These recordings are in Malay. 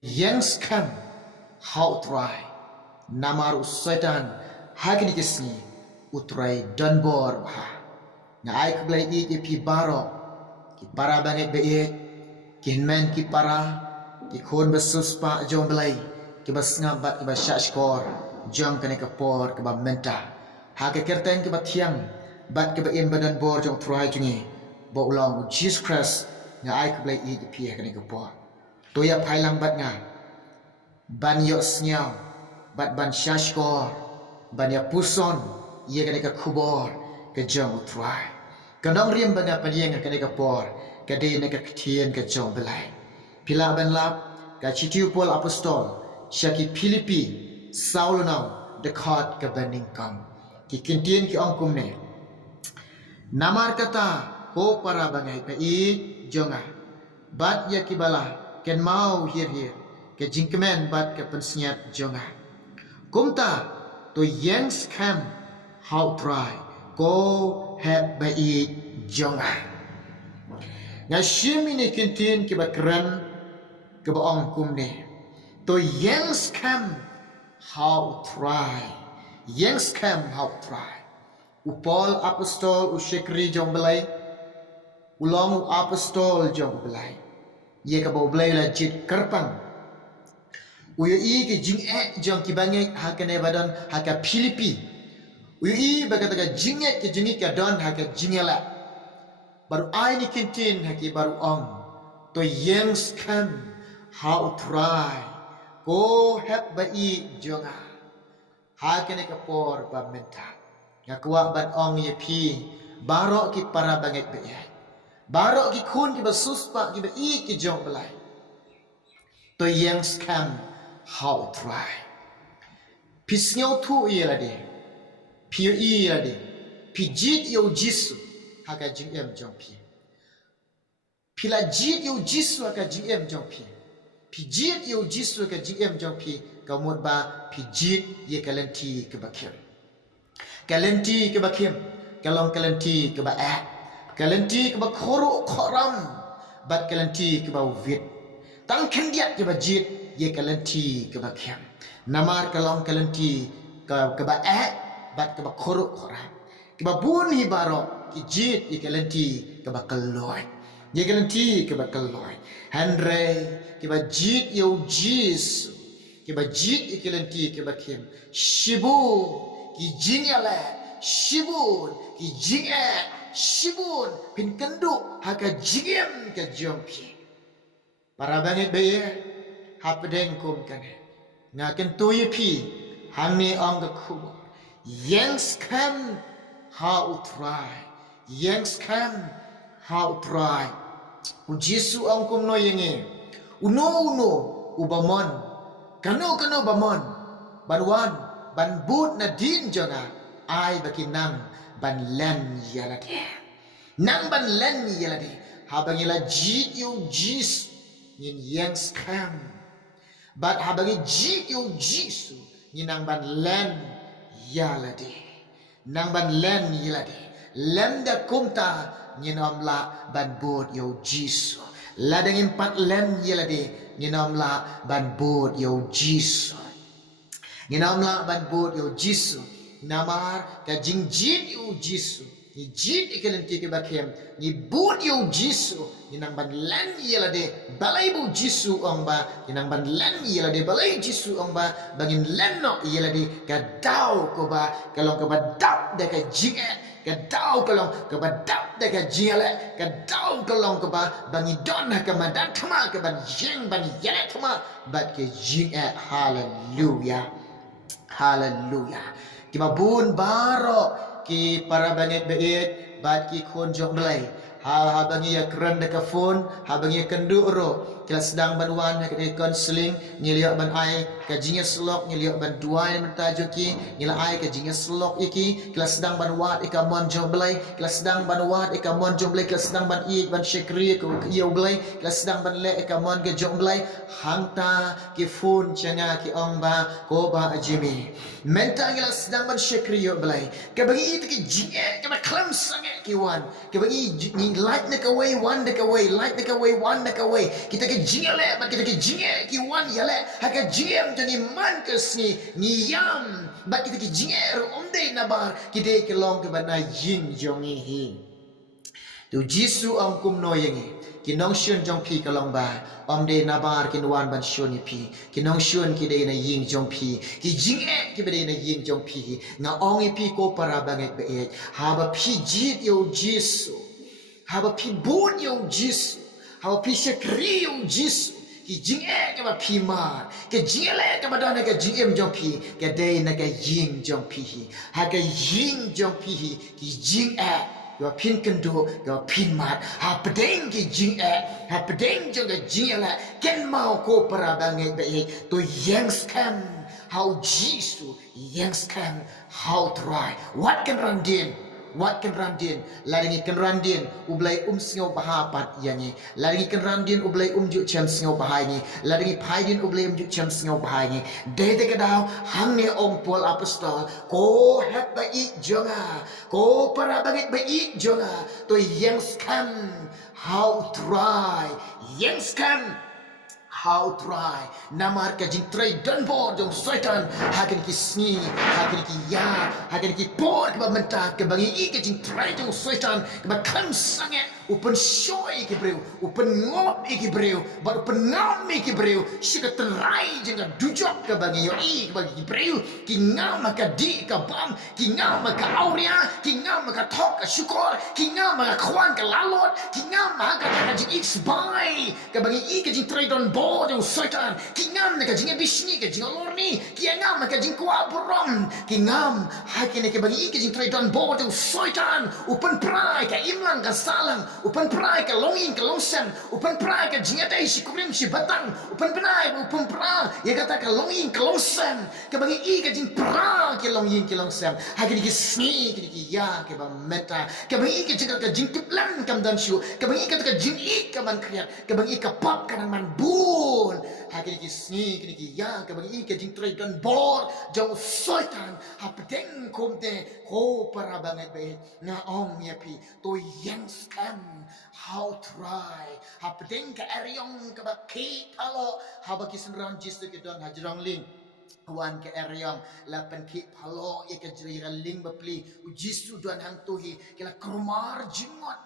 yang scam how try namar usaitan hagni kisni utrai danbor bah na ai kublai i pi baro ki para banget be ki men ki para ki khon besus pa jong blai ki bas ngabat ki bas skor jong kane ka por ki ba menta ha ke kerten ki ba thiang bat ki ba in badan bor jong try jungi bo ulang Jesus Christ na ai kublai i pi kane ka por to ya phailang bat nga ban yo snyao bat ban shashkor ban ya puson ye kane ka khubor ke jong try kanong rim banga panyeng kane ka por ke de ne ka thien ke jong belai pila ban lap ka chitiu pol apostol shaki Filipi saulunau de khat ka baning kam ki kintien ki ongkum ne namar kata ho para bangai pe i jonga bat ya kibala ken mau hir ke jingkemen bat ke pensniat jonga kumta to yang scam how try go have by i jonga nga shimi ni kintin ke bakran ke ba ong kum ne to yang scam how try yang scam how try upol apostol ushekri jong belai ulong apostol jong belai ye ka bo belai la jit kerpang uyo i ke jing jong ki bangai hakane badan haka Filipi uyo i bagata ka jing ke jingi ka don haka jingela baru ai ni kintin haki baru ong to yang scam how try go have ba i jonga hakane ka por ba menta ngakwa ban ong ye pi barok ki para bangai be barok ki khun ki basuspa ki ba i ki jong belai to yang scam how try pisnyau tu ia lade piu ia lade pijit yo jisu haka jing jong pi pila jit yo jisu haka jing jong pi pijit yo jisu haka jing jong pi kamut ba pijit ye kalenti ke bakim kalenti ke bakim kalong kalenti ke ba kalenti ke ba khoro khoram bat kalenti ke ba wit tang khendiat ke ba jit ye kalenti ke ba khyam namar kalong kalenti ke ba bat ke ba khoro khoram ke ba bun hi baro ki jit ye kalenti ke ba kaloi ye kalenti ke ba kaloi handre ke ba jit yo jis ke ba jit ye kalenti ke ba khyam shibu ki jingale shibun ki jinge shibun pin kendu haka jigem ke jompi para banget be hapdeng kum kane ngaken tuyi pi hangi ong ga kubo yang scam how try yang scam how try u jisu ong kum no yenge uno ubamon kano bamon banwan ban but na din jona ai bakinang ban len yalade nang ban len yalade habangi la jit yo jis yin yang scam but habangi jit yo jisu nang ban len yalade nang ban len yalade lemda kumta nyinom la ban bod yo jisu ladang empat len yalade nyinom la ban bod yo jisu nyinom la ban bod yo jisu namar ka jingjit yu jisu ni jit ikalenti ke bakem ni bud yu jisu ni nang ban lan yelade balai bu jisu ongba ni nang ban lan yelade balai jisu ongba bangin lenno yelade ka dau ko ba kalong ka ba dau de ka jinge ka dau kalong ka ba dau de ka jingale ka dau kalong ka ba bangi don ka madan thama ka ban jing ban yele thama bat ke jinge hallelujah hallelujah kiba bun baro ki para banget beet bat ki khon jong belai ha bangi ya kran de ka phone ha bangi kendu ro kila sedang banwan ke counseling nyiliak ban ai ka jinga slok nyiliak ban duai mentajoki nyila ai ka jinga slok iki kila sedang banwat ikamon jong belai kila sedang banwat ikamon jong belai kila sedang ban ik ban shekri ko yo belai kila sedang ban le ikamon ke jong belai hangta ki phone changa ki ongba ko ba ajimi menta kila sedang ban shekri yo belai ka bagi itu ki jinga ka ba klam sange ki wan ka bagi ni light nak away one nak away light nak away one nak away kita ke jingale bat kita ke jinge ki wan yale haka jingem jani man ke sni ngiyam bat kita ke jinger omde nabar kita ke long ke bana yin jongi hi tu jisu ang kum no yengi kinong shun jong pi kalong ba omde nabar kin wan ban shun pi kinong shun ki de na yin jong pi ki jinge ki be na yin jong pi nga ong pi ko para banget be haba pi jit yo jisu haba pi bon yo jisu haba pi shakri yo jisu ki jinge ke ba pi mar ke jingele ke ba dana ke jingem jong pi ke de na ke yin jong pi ha ke yin jong pi ki jinge yo pin kendo yo pin mat ha pedeng ki jinge ha pedeng jong ke jingele ken mau ko para banget be to yang scam how jisu yang scam how try what can randin Wat kan randin, laringi kan randin, ublay singau bahapat yani, laringi kan randin ublay juk cem singau bahani, laringi paidin ublay juk cem singau bahani. Dede kadau hangne ong pol apostol, ko het baik jonga, ko para bangit baik jonga, to yang scam, how try, yang scam. How try namar ka jing try dan bor jong syaitan hakan ki sni hakan ki ya hakan ki por ka mentah ka bangi ka jing try jong syaitan ka kan sange open shoy ki breu open ngop ki breu bar open ngam ki breu shika try jing ka dujok ka bangi yo ka bangi ki breu ki ngam ka di ka bam ki ngam ka auria ki ngam ka thok ka syukur ki ngam ka khwan ka lalot ki ngam ka jing x by ka bangi ka jing try dan bor jong syaitan ki ngam ka jing bisni ka jing lorni ki ngam ka jing kwa borom ki ngam hakine ka bangi ka jing try dan bor jong syaitan open prai ka imlang ka salang upan prai ka longin ka longsam upan prai ka jingatay si kurim si batang upan prai ya kata ka longin ka longsam ka bangi I ka jing pra ka longin ka longsam hagini ki sni ki ya ka ba meta ka bangi ka jing ka jing kiplan kam dan shu ka bangi ka jing I ka man kriat ka bangi ka pap ka man bun hagini ki sni ki ya ka bangi ka jing tray dan bor jong syaitan hapdeng komte ko para banget be na ong yapi to yang scam how try hapdeng ka eryong ka baki palo habaki senran jistu ke don hajrang ling wan ke eryong lapan ki palo ya ka jira ling bapli jistu don hang tuhi kila krumar jingot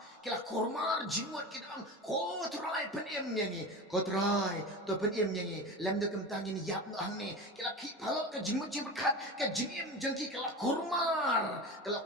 kita ko try pen em nyangi ko try to pen em nyangi lam de kem tangin yap no hang ne kila ki palo ka jingot jing berkat ka jingem jengki kala kurmar ba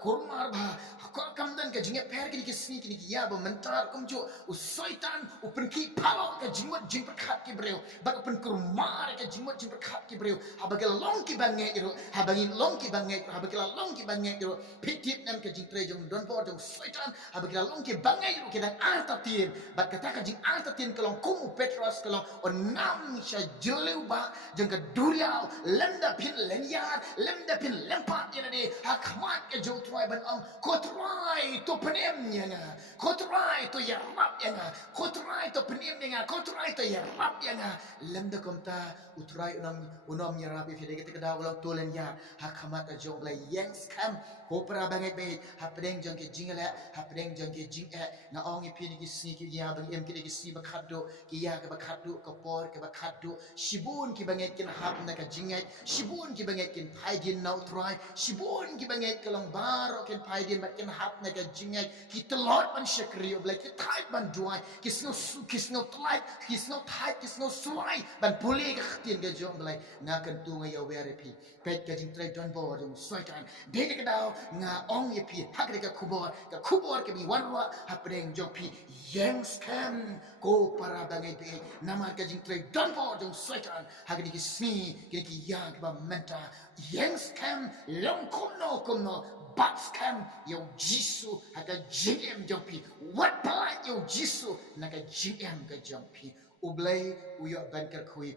ko kam dan ka jinget per ki sni ki ya ba mentar kum jo usaitan upen ki palo ka jingot jing berkat ki breu ba pen kurmar ka jingot jing berkat ki breu habagala long ki bange iro habangin long ki bange habagala long ki bange iro pitip nam ka jing tre jong don por jong saitan habagala long ki bangai ro kedang altatin bat kata ka jing altatin kalong kumu petros kalong onam sha jeleu ba jeng ka duriau lemda pin lenyar lemda pin lempat yana ni hakmat ka jong try ban ong ko try to penem yana ko try to yarap yana ko try to penem yana ko try to yarap yana lemda komta utrai unom yarapi fide kita kada ulang tolen ya hakmat ka jong la yang scam ko para bangai be hapdeng jong ke jingala hapdeng jong ke jing na ong ipini ki sni ki ya bang em ki si bakado ki ya ka bakado ka por ka bakado shibun ki banget kin hap na ka jingai shibun ki banget kin paidin now try shibun ki banget kalong baro kin paidin bat kin hap na ka jingai ki telot ban shakri ob like ki tight ban duai ki sno tight ki sno tight ki sno swai ban puli ka khtin ga jong blai na kan tu ngai aware pi pet ka jing trai don bo jong swaitan de ka dau nga ong ye pi hak ka kubor ka mi wanwa hapdeng jong pi yang scam ko para bangai pe namar ka jing trai don bo jong swaitan hak ki sni ki yang ba menta yang scam long kono but scam yo jisu haka jingem jong pi what pala yo jisu naka jingem ka jong pi ublay uyo ban ka kui